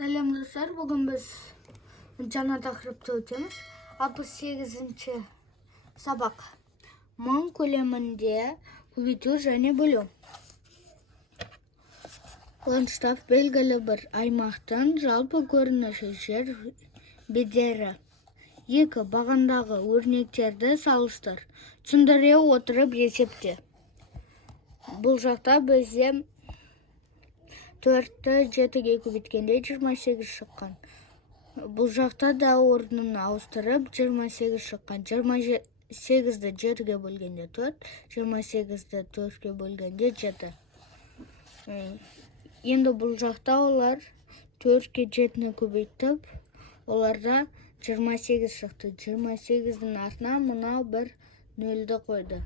Сәлем достар, бүгін біз жаңа тақырыпты өтеміз. 68-ші сабақ. Мың көлемінде көбейту және бөлу. Ландшафт белгілі бір аймақтың жалпы көрінісі жер бедері. Екі бағандағы өрнектерді салыстыр. Түсіндіре отырып есепте. Бұл жақта бізде 4-ті 7-ге көбейткенде 28 шыққан. Бұл жақта да орнын ауыстырып 28 шыққан. 28-ді 7-ге бөлгенде 4, 28-ді 4-ге бөлгенде 7. Енді бұл жақта олар 4-ге 7-ні көбейтіп, оларда 28 шықты. 28-дің артына мынау бір 0-ді қойды.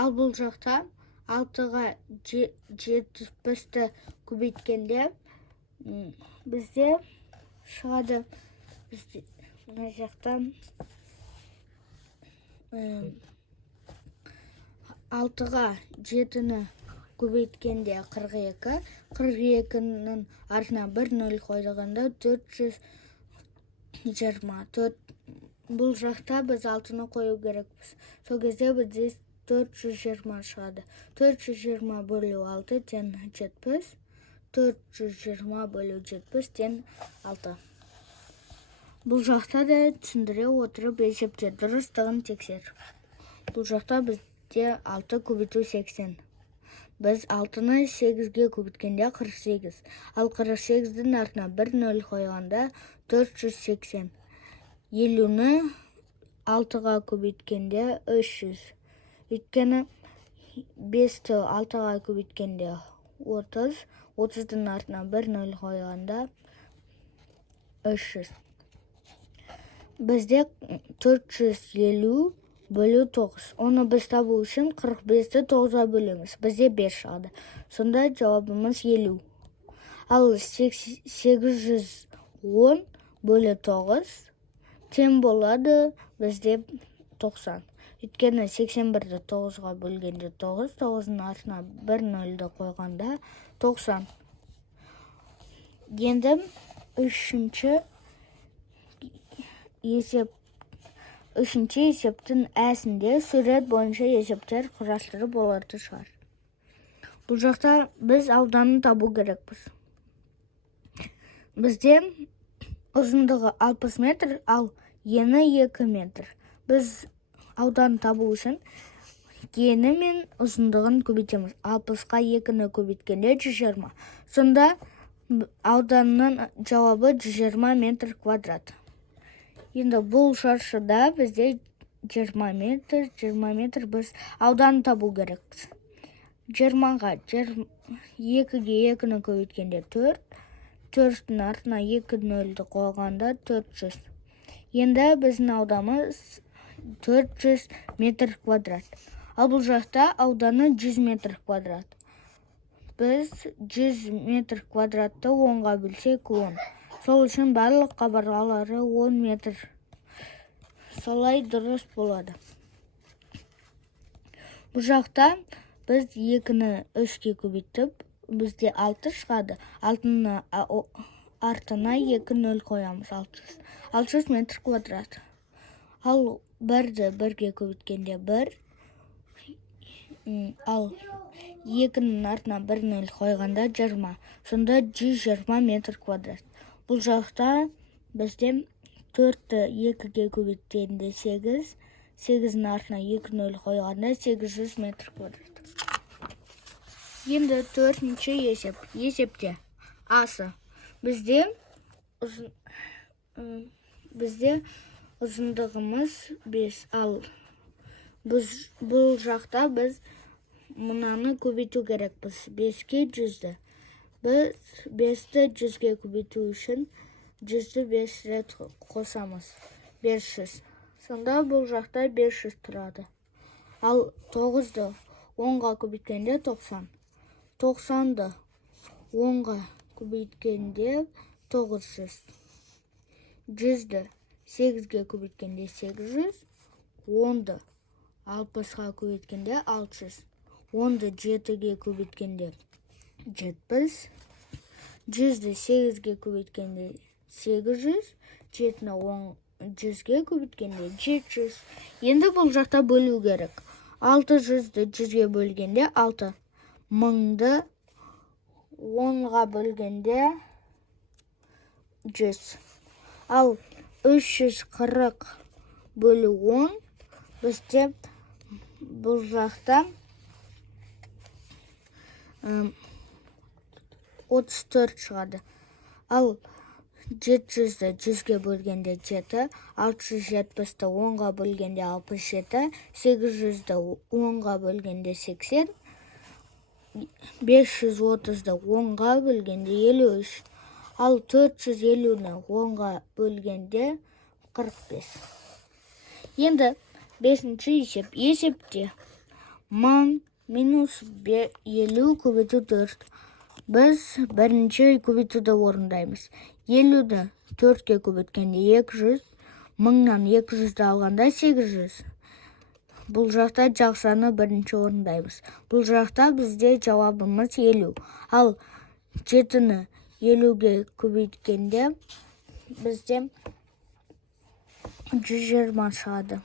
Ал бұл жақта 6-ға 70-ті көбейткенде бізде шығады. Мына жақта 6-ға 7-ні көбейткенде 42, 42-нің артына 1-0 қойдығында 424. Бұл жақта біз 6-ны қою керекпіз. Сол кезде бізде 420 шығады. 420 бөлу 6 тен 70. 420 бөлу 70 тен 6. Бұл жақта да түсіндіре отырып есепте дұрыстығын тексер. Бұл жақта бізде 6 көбейту 80. Біз 6-ны 8-ге көбейткенде 48. Ал 48-дің артына 1-0 қойғанда 480. 50-ні 6-ға көбейткенде 300. Өйткені 5-ті 6-ға көбейткенде 30, 30-дің артына 1-0 қойғанда 300. Бізде 450 бөлу 9. Оны біз табу үшін 45-ті 9-ға бөлеміз. Бізде 5 шығады. Сонда жауабымыз 50. Ал 810 бөлу 9 тең болады бізде 90. Өйткені 81-ді 9-ға бөлгенде 9, 9-ның артына 1-0-ді қойғанда 90. Енді үшінші есептің әсінде сурет бойынша есептер құрастырып оларды шығар. Бұл жақта біз ауданын табу керекпіз. Бізде ұзындығы 60 метр, ал ені 2 метр. Біз ауданын табу үшін ені мен ұзындығын көбейтеміз. 60-қа 2-ні көбейткенде 120. Сонда ауданның жауабы 120 метр квадрат. Енді бұл шаршыда бізде 20 метр біз ауданын табу керекпіз. 20-ға 2-ге 2-ні көбейткенде 4, 4-дің артына 2-0-ді қойғанда 400. Енді біздің аудамыз 400 метр квадрат. Ал бұл жақта ауданы 100 метр квадрат. Біз 100 метр квадратты 10-ға бөлсек 10. Сол үшін барлық қабырғалары 10 метр. Солай дұрыс болады. Бұл жақта біз 2-ні 3-ге көбейтіп, бізде 6 шығады. 6-ны артына 2-0 қоямыз. 600 метр квадрат. Ал 1-ді 1-ге көбейткенде 1, ал 2-нің артына 1-0 қойғанда 20. Сонда 120 метр квадрат. Бұл жақта бізде 4-ті 2-ге көбейткенде 8, 8-нің артына 2-0 қойғанда 800 метр квадрат. Енді 4-ші есепте асы. Бізде ұзындығымыз 5, ал бұл жақта біз мұнаны көбейту керекпіз. 5-ке 100-ді. Біз 5-ті 100-ге көбейту үшін 100-ді 5 рет қосамыз. 500. Сонда бұл жақта 500 тұрады. Ал 9-ді 10-ға көбейткенде 90. 90-ды 10-ға көбейткенде 900. 100-ді 8-ге көбейткенде 800. 10-ды 60-ға көбейткенде 600. 10-ды 7-ге көбейткенде 70. 100-ді 8-ге көбейткенде 800, 7-ні 100-ге көбейткенде 700. Енді бұл жақта бөлу керек. 600-ді 100-ге бөлгенде 6, 1000-ді 10-ға бөлгенде 100. Ал 340 бөлу 10 бізде бұл жақта 34 шығады. Ал 700-ді 100-ге бөлгенде 7, 670-ді 10-ға бөлгенде 67, 800-ді 10-ға бөлгенде 80, 530-ды 10-ға бөлгенде 53, ал 450-ні 10-ға бөлгенде 45. Енді 5-ші есеп. Есепте 1000 минус 50 көбейту 4. Біз бірінші көбейтуді орындаймыз. 50-ді 4-ге көбейткенде 200, 1000-нан 200-ді алғанда 800. Бұл жақта жақсаны бірінші орындаймыз. Бұл жақта бізде жауабымыз 50. Ал 7-ні 50-ге көбейткенде бізде 120 шығады.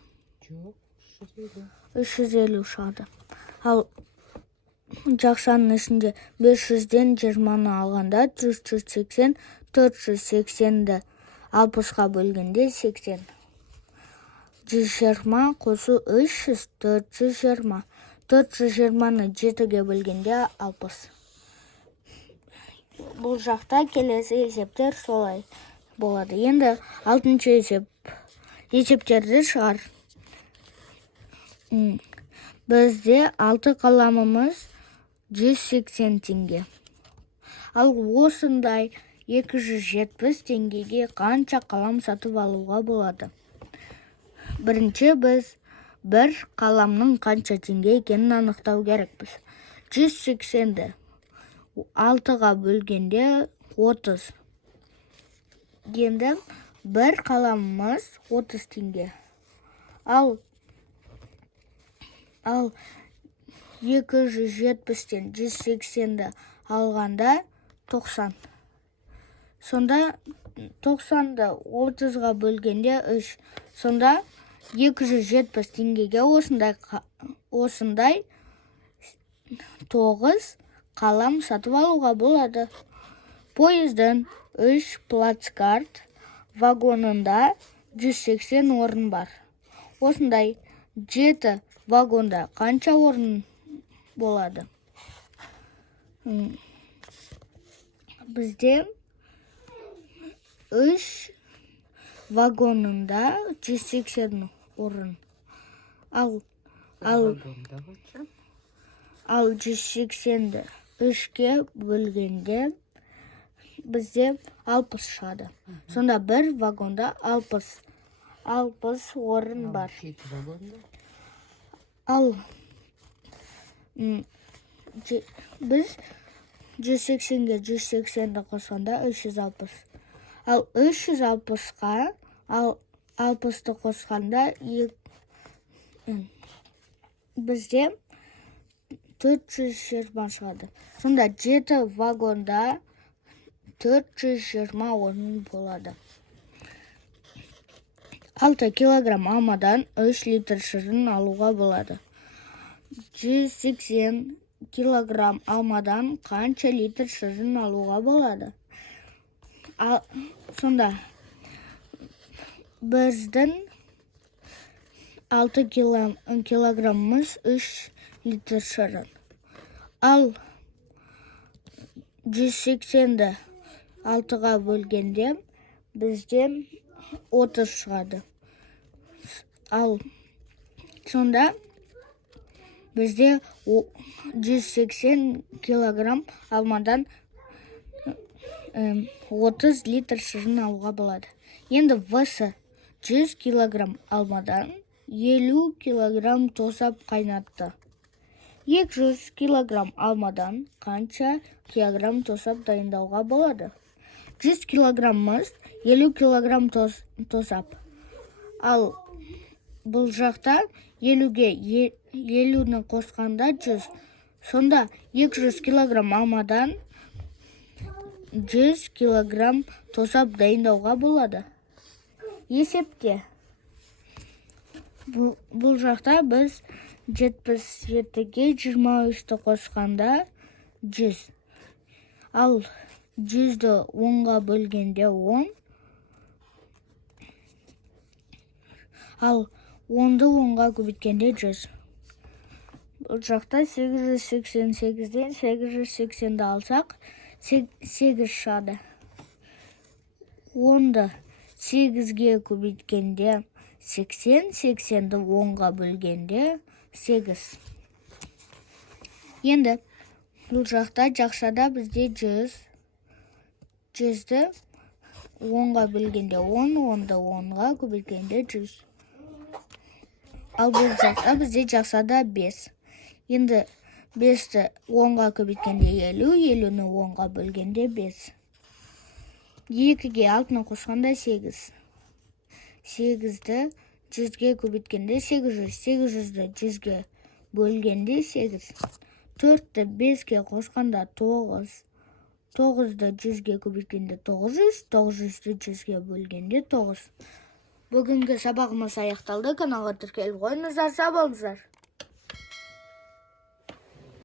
350 шығады. Ал жақсаның ішінде 500-ден 20-ны алғанда 380, 480-ді 60-ға бөлгенде 80. 120 қосу 300, 420. 420-ны 7-ге бөлгенде 60. Бұл жақта келесі есептер солай болады. Енді 6-шы есеп. Есептерді шығар. Бізде 6 қаламымыз 180 теңге. Ал осындай 270 теңгеге қанша қалам сатып алуға болады? Бірінші біз бір қаламның қанша теңге екенін анықтау керекпіз. 180-ді 6-ға бөлгенде 30. Енді бір қаламымыз 30 теңге. Ал 270-тен 180-ді алғанда 90. Сонда 90-ды 30-ға бөлгенде 3. Сонда 270 теңгеге осындай 9 қалам сатып алуға болады. Поездың 3 плацкарт вагонында 180 орын бар. Осындай 7 вагонда қанша орын болады? Бізде 3 вагонында 180 орын. Ал 180-ді 3-ге бөлгенде бізде 60 шығады. Сонда бір вагонда 60 орын бар. Ал біз 180-ге 180-ді қосқанда 360. Ал 360-ға 60-ды қосқанда бізде 420 шығады. Сонда 7 вагонда 420 орын болады. 6 килограмм алмадан 3 литр шырын алуға болады. 180 килограмм алмадан қанша литр шырын алуға болады? Сонда біздің 6 килограммымыз 3 литр шырын. Ал 180-ді 6-ға бөлгенде бізде 30 шығады. Ал сонда бізде 180 килограмм алмадан 30 литр шырын алуға болады. Енді высы 100 килограмм алмадан 50 килограмм тосап қайнатты. 200 килограмм алмадан қанша килограмм тосап дайындауға болады? 100 килограммымыз 50 килограмм тосап. Ал бұл жақта 50-ге 50-ні қосқанда 100. Сонда 200 килограмм алмадан 100 килограмм тосап дайындауга болады. Есепте. Бұл жақта біз 77-ге 23-ті қосқанда 100. Ал 100-ді 10-ға бөлгенде 10. Ал 10-ды 10-ға көбейткенде 100. Бұл жақта 888-ден 880-ді алсақ, 8 шығады. 10-ды 8-ге көбейткенде 80, 80-ді 10-ға бөлгенде 8. Енді бұл жақта жақшада бізде 100. 100-ді 10-ға бөлгенде 10, 10-ды 10-ға көбейткенде 100. Ал бұл жақта бізде жақсада 5. Енді 5-ті 10-ға көбейткенде 50, 50-ні 10-ға бөлгенде 5. 2-ге 6-ны қосқанда 8. 8-ді 100-ге көбейткенде 800, 800-ді 100-ге бөлгенде 8. 4-ті 5-ге қосқанда 9. 9-ді 100-ге көбейткенде 900, 900-ді 100-ге бөлгенде 9. Бүгінгі сабағымыз аяқталды. Каналға тіркеліп қойыңыздар, сау болыңыздар.